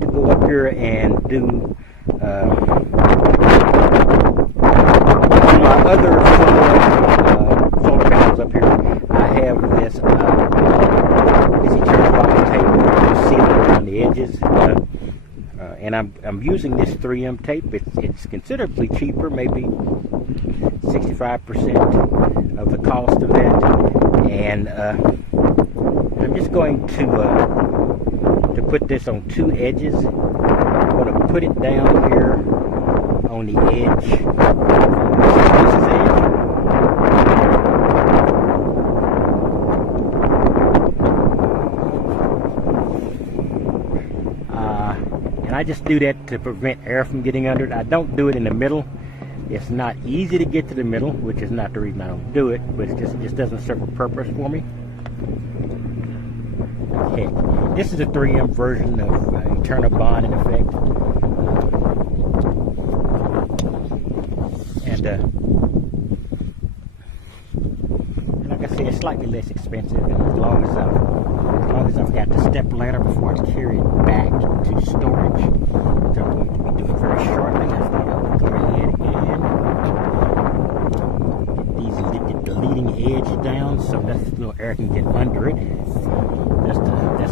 to go up here and do my other solar panels up here. I have this Eternabond tape to seal it around the edges, and I'm using this 3M tape. It's considerably cheaper, maybe 65% of the cost of that, and I'm just going to put this on two edges. I'm going to put it down here on the edge. This is edge. And I just do that to prevent air from getting under it. I don't do it in the middle. It's not easy to get to the middle, which is not the reason I don't do it, but it just doesn't serve a purpose for me. Okay, this is a 3M version of Eternabond in effect. And like I said, it's slightly less expensive, and as long as I've got the step ladder before I carry it back to storage, which I'm going to be doing very shortly. I think I'll go ahead and get the leading edge down so that no air can get under it. That's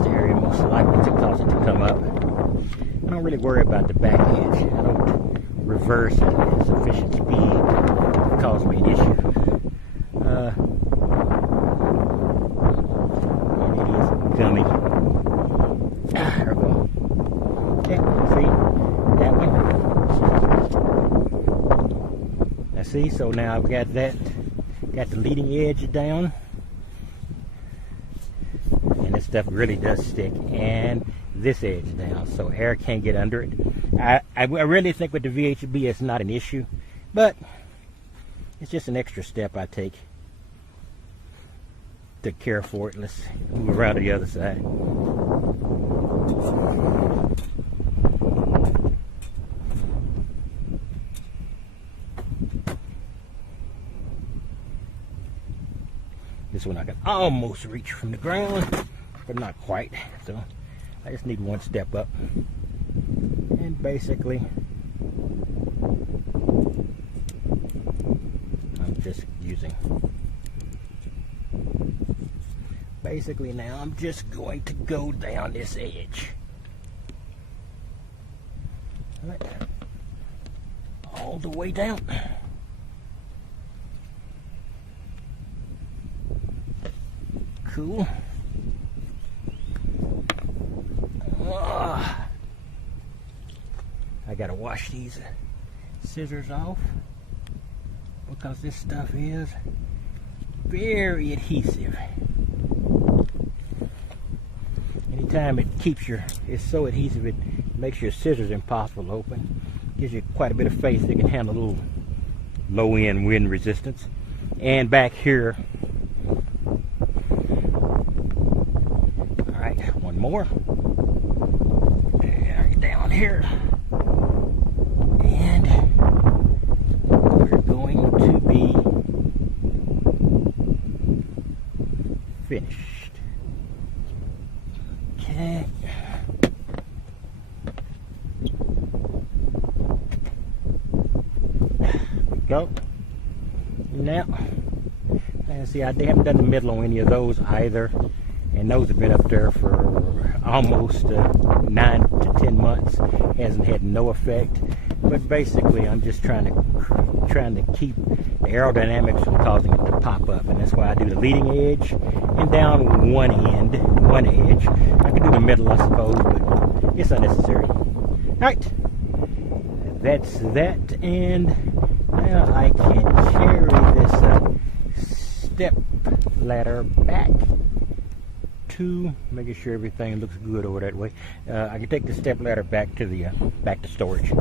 the area most likely to cause it to come up. I don't really worry about the back edge. I don't reverse at sufficient speed to cause me an issue. And it is gummy. There we go. Okay, see that one? Now see, so now I've got that, got the leading edge down. And this stuff really does stick, and this edge down, so air can't get under it. I really think with the VHB it's not an issue, but it's just an extra step I take to care for it. Let's move around to the other side. This one I can almost reach from the ground, but not quite, so I just need one step up. And basically I'm just using, basically now I'm just going to go down this edge. Right. All the way down. Cool. I gotta wash these scissors off because this stuff is very adhesive. Anytime it keeps it's so adhesive it makes your scissors impossible to open. Gives you quite a bit of faith they can handle a little low end wind resistance. And back here, alright, one more. And down here. And we're going to be finished. Okay. There we go. Now, let's see, I haven't done the middle on any of those either. And those have been up there for almost 9 to 10 months. Hasn't had no effect. But basically, I'm just trying to keep the aerodynamics from causing it to pop up, and that's why I do the leading edge and down one edge. I could do the middle, I suppose, but it's unnecessary. All right, that's that, and now I can carry this step ladder back to making sure everything looks good over that way. I can take the step ladder back to storage.